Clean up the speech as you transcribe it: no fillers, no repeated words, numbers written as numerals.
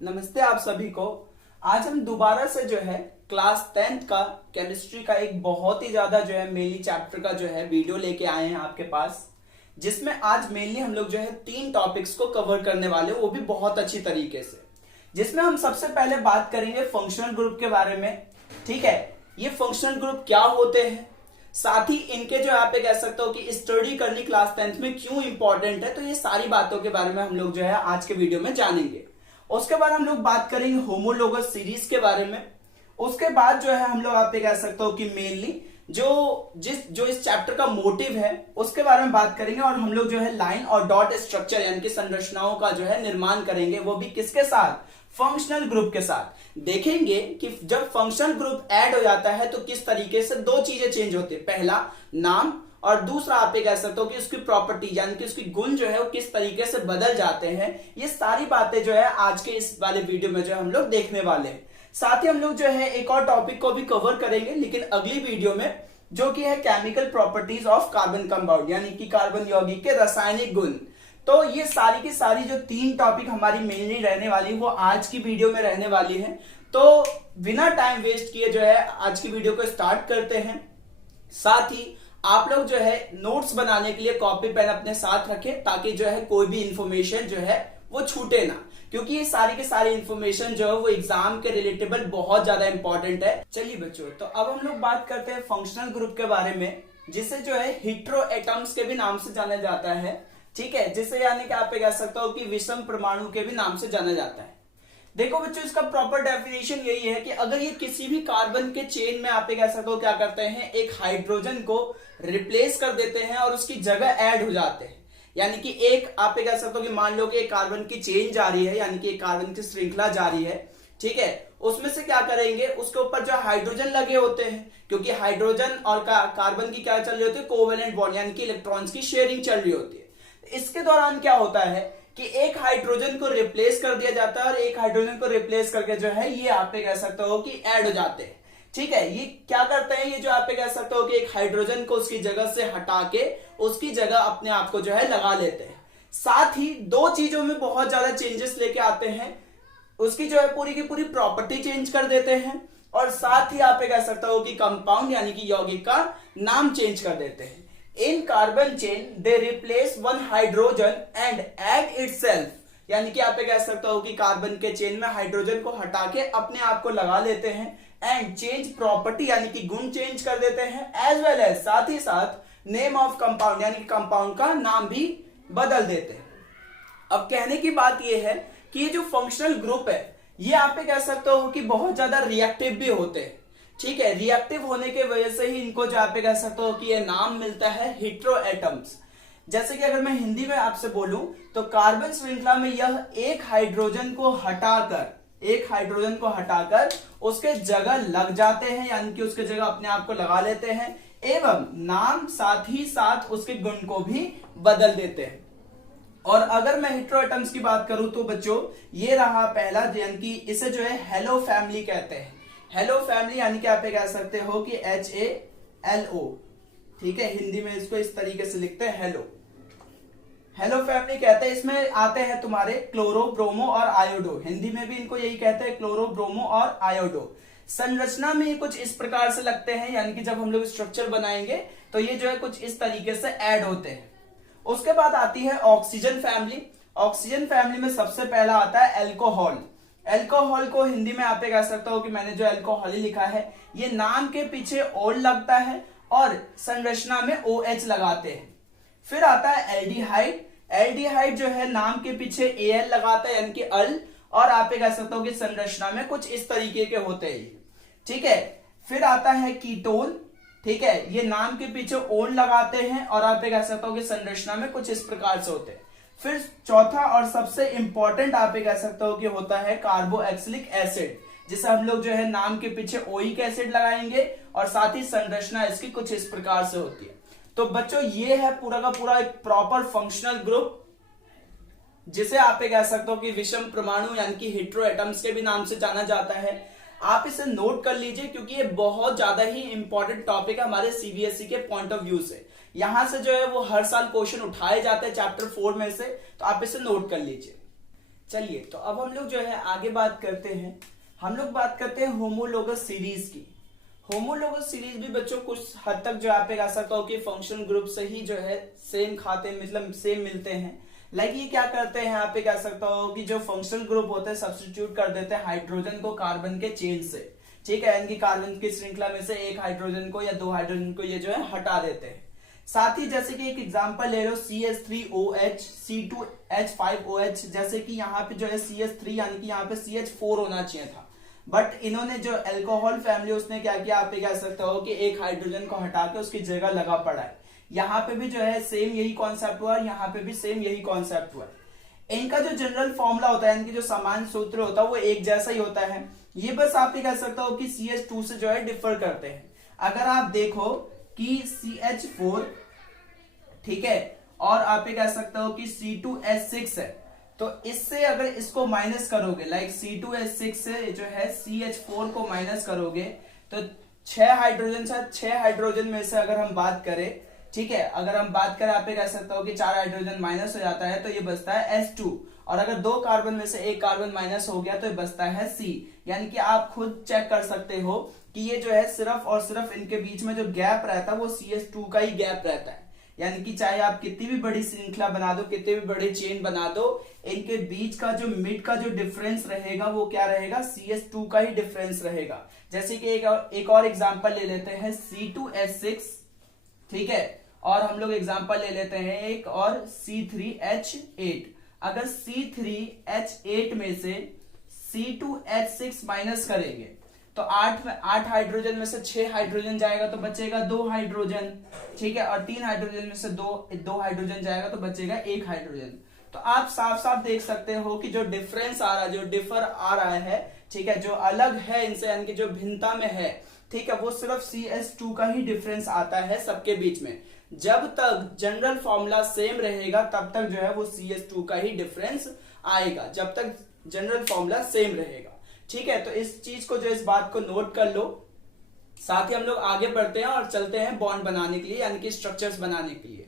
नमस्ते आप सभी को। आज हम दोबारा से जो है क्लास 10th का केमिस्ट्री का एक बहुत ही ज्यादा जो है मेनली चैप्टर का जो है वीडियो लेके आए हैं आपके पास, जिसमें आज मेनली हम लोग जो है 3 टॉपिक्स को कवर करने वाले हैं, वो भी बहुत अच्छी तरीके से। जिसमें हम सबसे पहले बात करेंगे फंक्शनल ग्रुप के बारे में। ठीक है, ये फंक्शनल ग्रुप क्या होते हैं, साथ ही इनके जो आप कह सकते हो कि स्टडी करनी क्लास 10th में क्यों इंपॉर्टेंट है, तो ये सारी बातों के बारे में हम लोग जो है आज के वीडियो में जानेंगे। उसके बाद हम लोग बात करेंगे होमोलोगस सीरीज के बारे में। उसके बाद जो है हम लोग आप कह सकते हो कि मेनली जो इस चैप्टर का मोटिव है उसके बारे में बात करेंगे, और हम लोग जो है लाइन और डॉट स्ट्रक्चर यानी कि संरचनाओं का जो है निर्माण करेंगे, वो भी किसके साथ, फंक्शनल ग्रुप के साथ। देखेंगे कि जब फंक्शनल ग्रुप ऐड हो जाता है तो किस तरीके से 2 चीजें चेंज होती है, पहला नाम और दूसरा आप कह सकते हो कि उसकी प्रॉपर्टी यानी कि उसकी गुण जो है वो किस तरीके से बदल जाते हैं। ये सारी बातें जो है आज के इस वाले वीडियो में जो हम लोग देखने वाले हैं। साथ ही हम लोग जो है एक और टॉपिक को भी कवर करेंगे, लेकिन अगली वीडियो में, जो कि है chemical properties of carbon compound यानी कि कार्बन यौगिक के रासायनिक गुण। तो ये सारी की सारी जो 3 टॉपिक हमारी मेनली रहने वाली वो आज की वीडियो में रहने वाली है। तो बिना टाइम वेस्ट किए जो है आज की वीडियो को स्टार्ट करते हैं। साथ ही आप लोग जो है नोट्स बनाने के लिए कॉपी पेन अपने साथ रखें, ताकि जो है कोई भी इंफॉर्मेशन जो है वो छूटे ना, क्योंकि ये सारी की सारी इंफॉर्मेशन जो है वो एग्जाम के रिलेटेबल बहुत ज्यादा इंपॉर्टेंट है। चलिए बच्चों, तो अब हम लोग बात करते हैं फंक्शनल ग्रुप के बारे में, जिसे जो है हेटेरो एटम्स के भी नाम से जाना जाता है। ठीक है, जिसे यानी कि आप कह सकते हो कि विषम परमाणु के भी नाम से जाना जाता है। देखो बच्चों, इसका प्रॉपर डेफिनेशन यही है कि अगर ये किसी भी कार्बन के चेन में आप कह सकते हो क्या करते हैं, एक हाइड्रोजन को रिप्लेस कर देते हैं और उसकी जगह ऐड हो जाते हैं। यानी कि एक आप कह सकते हो कि मान लो कि एक कार्बन की चेन जारी है, यानी कि एक कार्बन की श्रृंखला जारी है। ठीक है, उसमें से क्या करेंगे, उसके ऊपर जो हाइड्रोजन लगे होते हैं, क्योंकि हाइड्रोजन और कार्बन की क्या चल रही होती है, कोवेलेंट बॉन्ड यानी कि इलेक्ट्रॉन्स की शेयरिंग चल रही होती है। इसके दौरान क्या होता है कि एक हाइड्रोजन को रिप्लेस कर दिया जाता है और एक हाइड्रोजन को रिप्लेस करके जो है ये आप कह सकते हो कि ऐड हो जाते हैं। ठीक है, ये क्या करते हैं, ये जो आप कह सकते हो कि एक हाइड्रोजन को उसकी जगह से हटा के उसकी जगह अपने आप को जो है लगा लेते हैं। साथ ही 2 चीजों में बहुत ज्यादा चेंजेस लेके आते हैं, उसकी जो है पूरी की पूरी प्रॉपर्टी चेंज कर देते हैं, और साथ ही आप कह सकते हो कि कंपाउंड यानी कि यौगिक का नाम चेंज कर देते हैं। In carbon chain they replace one hydrogen and add itself, यानी कि आप कह सकते हो कि कार्बन के चेन में हाइड्रोजन को हटा के अपने आप को लगा लेते हैं, एंड चेंज प्रॉपर्टी यानी कि गुण चेंज कर देते हैं, एज वेल एज साथ ही साथ नेम ऑफ कंपाउंड यानी कि कंपाउंड का नाम भी बदल देते हैं। अब कहने की बात यह है कि ये जो फंक्शनल ग्रुप है ये आप कह सकते हो कि बहुत ज्यादा रिएक्टिव भी होते हैं। ठीक है, रिएक्टिव होने के वजह से ही इनको जो आप कह सकते हो कि ये नाम मिलता है हेटेरो एटम्स। जैसे कि अगर मैं हिंदी में आपसे बोलूं तो कार्बन श्रृंखला में यह एक हाइड्रोजन को हटाकर उसके जगह लग जाते हैं, यानी कि उसके जगह अपने आप को लगा लेते हैं, एवं नाम साथ ही साथ उसके गुण को भी बदल देते हैं। और अगर मैं हेटेरो एटम्स की बात करूं तो बच्चों ये रहा पहला, यानी कि इसे जो है हेलो फैमिली कहते हैं। हेलो फैमिली यानी कि आप कह सकते हो कि HALO। ठीक है, हिंदी में इसको इस तरीके से लिखते हैं हेलो फैमिली कहते हैं। इसमें आते हैं तुम्हारे क्लोरो, ब्रोमो और आयोडो, हिंदी में भी इनको यही कहते हैं, क्लोरो, ब्रोमो और आयोडो। संरचना में ये कुछ इस प्रकार से लगते हैं, यानी कि जब हम लोग स्ट्रक्चर बनाएंगे तो ये जो है कुछ इस तरीके से ऐड होते हैं। उसके बाद आती है ऑक्सीजन फैमिली। ऑक्सीजन फैमिली में सबसे पहला आता है एल्कोहल। एल्कोहल को हिंदी में आप कह सकते हो कि मैंने जो एल्कोहल ही लिखा है, ये नाम के पीछे ओल लगता है और संरचना में OH लगाते हैं। फिर आता है एल्डिहाइड। एल्डिहाइड जो है नाम के पीछे Al लगाता है, यानी कि अल, और आप कह सकते हो कि संरचना में कुछ इस तरीके के होते हैं। ठीक है, फिर आता है कीटोन। ठीक है, ये नाम के पीछे ओन लगाते हैं और आप कह सकते हो कि संरचना में कुछ इस प्रकार से होते हैं। फिर चौथा और सबसे इंपॉर्टेंट आप कह सकते हो कि होता है कार्बोक्सिलिक एसिड, जिसे हम लोग जो है नाम के पीछे ओइक एसिड लगाएंगे और साथ ही संरचना इसकी कुछ इस प्रकार से होती है। तो बच्चों ये है पूरा का पूरा एक प्रॉपर फंक्शनल ग्रुप, जिसे आप कह सकते हो कि विषम परमाणु यानी कि हेटेरो एटम्स के भी नाम से जाना जाता है। आप इसे नोट कर लीजिए, क्योंकि ये बहुत ज्यादा ही इंपॉर्टेंट टॉपिक है हमारे CBSE के पॉइंट ऑफ व्यू से। यहां से जो है वो हर साल क्वेश्चन उठाए जाते हैं चैप्टर 4 में से, तो आप इसे नोट कर लीजिए। चलिए तो अब हम लोग जो है आगे बात करते हैं। हम लोग बात करते हैं होमोलोगस सीरीज की। होमोलोगस सीरीज भी बच्चों कुछ हद तक जो आप कह सकते हो कि फंक्शनल ग्रुप से ही जो है सेम खाते मतलब सेम मिलते हैं। लाइक ये क्या करते हैं यहाँ पे कह सकता हो कि जो फंक्शनल ग्रुप होते हैं सब्स्टिट्यूट कर देते हैं हाइड्रोजन को कार्बन के चेन से, ठीक है, यानी कि कार्बन की श्रृंखला में से एक हाइड्रोजन को या दो हाइड्रोजन को ये जो है हटा देते हैं। साथ ही जैसे कि एक एग्जांपल ले लो CH3OH C2H5OH, जैसे कि यहाँ पे जो है CH3 यानी कि यहाँ पे CH4 होना चाहिए था, बट इन्होंने जो अल्कोहल फैमिली उसने क्या किया, आप कह सकते हो कि एक हाइड्रोजन को हटा के उसकी जगह लगा पड़ा है। यहाँ पे भी जो है सेम यही कॉन्सेप्ट हुआ, यहाँ पे भी सेम यही कॉन्सेप्ट हुआ। इनका जो जनरल फॉर्मूला होता है, इनकी जो सामान्य सूत्र होता है वो एक जैसा ही होता है। ये बस आप कह सकते हो कि CH2 से जो है डिफर करते हैं। अगर आप देखो कि CH4, ठीक है, और आप कह सकते हो कि C2H6 है, तो इससे अगर इसको माइनस करोगे, लाइक C2H6 से जो है CH4 को माइनस करोगे, तो 6 हाइड्रोजन में से अगर हम बात करें, ठीक है, अगर हम बात करें आप कह सकते हो कि 4 हाइड्रोजन माइनस हो जाता है तो ये बचता है H2, और अगर 2 कार्बन में से एक कार्बन माइनस हो गया तो ये बचता है C। यानी कि आप खुद चेक कर सकते हो कि ये जो है सिर्फ और सिर्फ इनके बीच में जो गैप रहता है वो CH2 का ही गैप रहता है। यानी कि चाहे आप कितनी भी बड़ी श्रृंखला बना दो, कितने भी बड़े चेन बना दो, इनके बीच का जो मिड का जो डिफरेंस रहेगा वो क्या रहेगा, CH2 का ही डिफरेंस रहेगा। जैसे कि एक और एग्जांपल ले लेते हैं C2H6, ठीक है, और हम लोग एग्जांपल ले लेते हैं एक और C3H8। अगर C3H8 में से C2H6 माइनस करेंगे तो 8 हाइड्रोजन में से 6 हाइड्रोजन जाएगा तो बचेगा 2 हाइड्रोजन, ठीक है, और 3 हाइड्रोजन में से 2 हाइड्रोजन जाएगा तो बचेगा 1 हाइड्रोजन। तो आप साफ साफ देख सकते हो कि जो डिफरेंस आ रहा है, जो डिफर आ रहा है, ठीक है, जो अलग है इनसे, यानी कि जो भिन्नता में है, ठीक है, वो सिर्फ CH2 का ही डिफरेंस आता है सबके बीच में। जब तक जनरल फॉर्मूला सेम रहेगा तब तक जो है वो CH2 का ही डिफरेंस आएगा, जब तक जनरल फॉर्मूला सेम रहेगा, ठीक है। तो इस चीज को जो इस बात को नोट कर लो। साथ ही हम लोग आगे बढ़ते हैं और चलते हैं बॉन्ड बनाने के लिए, यानी कि स्ट्रक्चर्स बनाने के लिए।